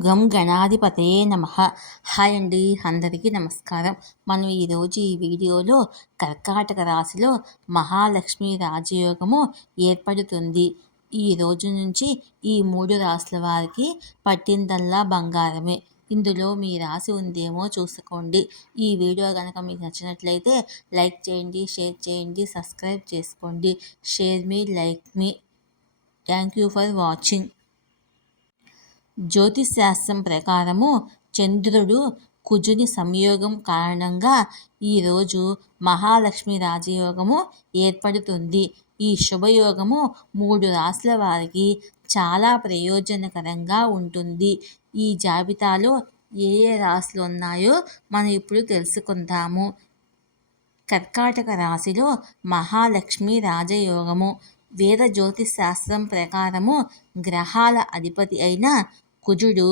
గం గణాధిపతే నమ. హాయ్ అండి అందరికీ నమస్కారం. మనం ఈరోజు ఈ వీడియోలో కర్కాటక రాశిలో మహాలక్ష్మి రాజయోగము ఏర్పడుతుంది. ఈ రోజు నుంచి ఈ మూడు రాశుల వారికి పట్టిందల్లా బంగారమే. ఇందులో మీ రాశి ఉందేమో చూసుకోండి. ఈ వీడియో కనుక మీకు నచ్చినట్లయితే లైక్ చేయండి షేర్ చేయండి సబ్స్క్రైబ్ చేసుకోండి. షేర్ మీ like me. Thank you for watching. జ్యోతిశాస్త్రం ప్రకారము చంద్రుడు కుజుని సంయోగం కారణంగా ఈరోజు మహాలక్ష్మి రాజయోగము ఏర్పడుతుంది. ఈ శుభయోగము మూడు రాసుల వారికి చాలా ప్రయోజనకరంగా ఉంటుంది. ఈ జాబితాలో ఏ ఏ రాశులు ఉన్నాయో మనం ఇప్పుడు తెలుసుకుందాము. కర్కాటక రాశిలో మహాలక్ష్మి రాజయోగము. వేద జ్యోతిశాస్త్రం ప్రకారము గ్రహాల అధిపతి అయిన కుజుడు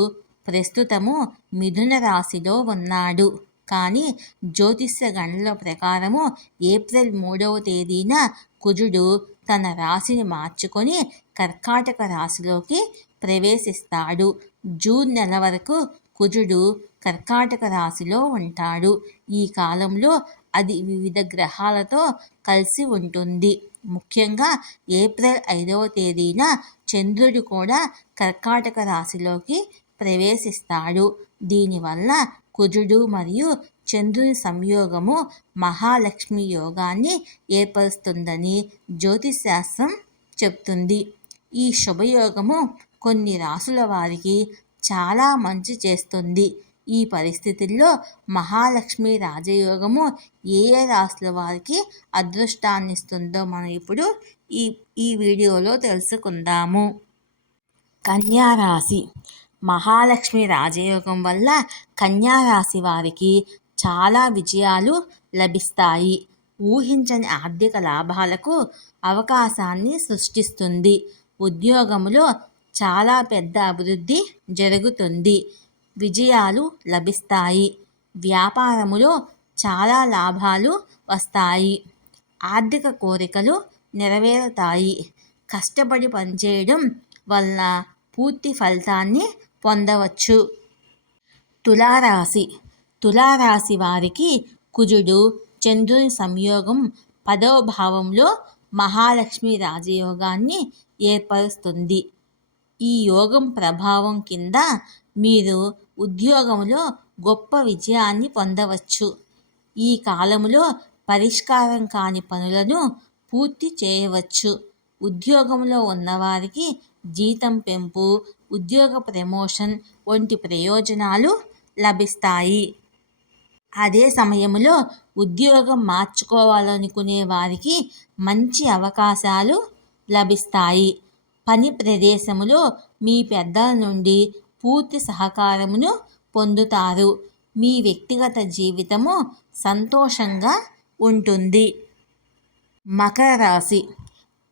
ప్రస్తుతము మిథున రాశిలో ఉన్నాడు. కానీ జ్యోతిష్య గణల ప్రకారము ఏప్రిల్ మూడవ తేదీన కుజుడు తన రాశిని మార్చుకొని కర్కాటక రాశిలోకి ప్రవేశిస్తాడు. జూన్ నెల వరకు కుజుడు కర్కాటక రాశిలో ఉంటాడు. ఈ కాలంలో అది వివిధ గ్రహాలతో కలిసి ఉంటుంది. ముఖ్యంగా ఏప్రిల్ ఐదవ తేదీన చంద్రుడు కూడా కర్కాటక రాశిలోకి ప్రవేశిస్తాడు. దీనివల్ల కుజుడు మరియు చంద్రుని సంయోగము మహాలక్ష్మి యోగాన్ని ఏర్పరుస్తుందని జ్యోతిశాస్త్రం చెప్తుంది. ఈ శుభయోగము కొన్ని రాసుల వారికి చాలా మంచి చేస్తుంది. ఈ పరిస్థితుల్లో మహాలక్ష్మి రాజయోగము ఏ ఏ రాశుల వారికి అదృష్టాన్ని ఇస్తుందో మనం ఇప్పుడు ఈ ఈ వీడియోలో తెలుసుకుందాము. కన్యారాశి మహాలక్ష్మి రాజయోగం వల్ల కన్యారాశి వారికి చాలా విజయాలు లభిస్తాయి. ఊహించని ఆర్థిక లాభాలకు అవకాశాన్ని సృష్టిస్తుంది. ఉద్యోగంలో చాలా పెద్ద అభివృద్ధి జరుగుతుంది. విజయాలు లభిస్తాయి. వ్యాపారములో చాలా లాభాలు వస్తాయి. ఆర్థిక కోరికలు నెరవేరుతాయి. కష్టపడి పనిచేయడం వల్ల పూర్తి ఫలితాన్ని పొందవచ్చు. తులారాశి. తులారాశి వారికి కుజుడు చంద్రుని సంయోగం పదవ భావంలో మహాలక్ష్మి రాజయోగాన్ని ఏర్పరుస్తుంది. ఈ యోగం ప్రభావం కింద మీరు ఉద్యోగంలో గొప్ప విజయాన్ని పొందవచ్చు. ఈ కాలంలో పరిష్కారం కాని పనులను పూర్తి చేయవచ్చు. ఉద్యోగంలో ఉన్నవారికి జీతం పెంపు ఉద్యోగ ప్రమోషన్ వంటి ప్రయోజనాలు లభిస్తాయి. అదే సమయంలో ఉద్యోగం మార్చుకోవాలనుకునే వారికి మంచి అవకాశాలు లభిస్తాయి. పని ప్రదేశంలో మీ పెద్దల నుండి పూర్తి సహకారమును పొందుతారు. మీ వ్యక్తిగత జీవితము సంతోషంగా ఉంటుంది. మకర రాశి.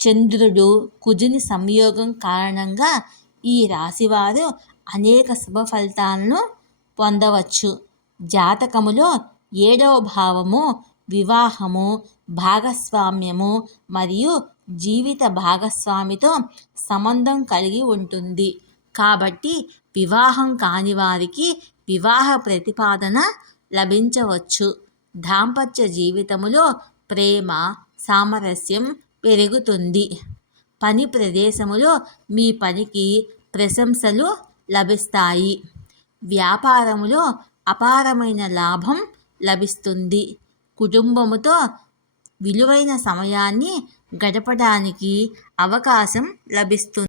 చంద్రుడు కుజుని సంయోగం కారణంగా ఈ రాశివారు అనేక శుభ ఫలితాలను పొందవచ్చు. జాతకములో ఏడవ భావము వివాహము భాగస్వామ్యము మరియు జీవిత భాగస్వామితో సంబంధం కలిగి ఉంటుంది. కాబట్టి వివాహం కాని వారికి వివాహ ప్రతిపాదన లభించవచ్చు. దాంపత్య జీవితములో ప్రేమ సామరస్యం పెరుగుతుంది. పని ప్రదేశములో మీ పనికి ప్రశంసలు లభిస్తాయి. వ్యాపారములో అపారమైన లాభం లభిస్తుంది. కుటుంబముతో విలువైన సమయాన్ని గడపడానికి అవకాశం లభిస్తుంది.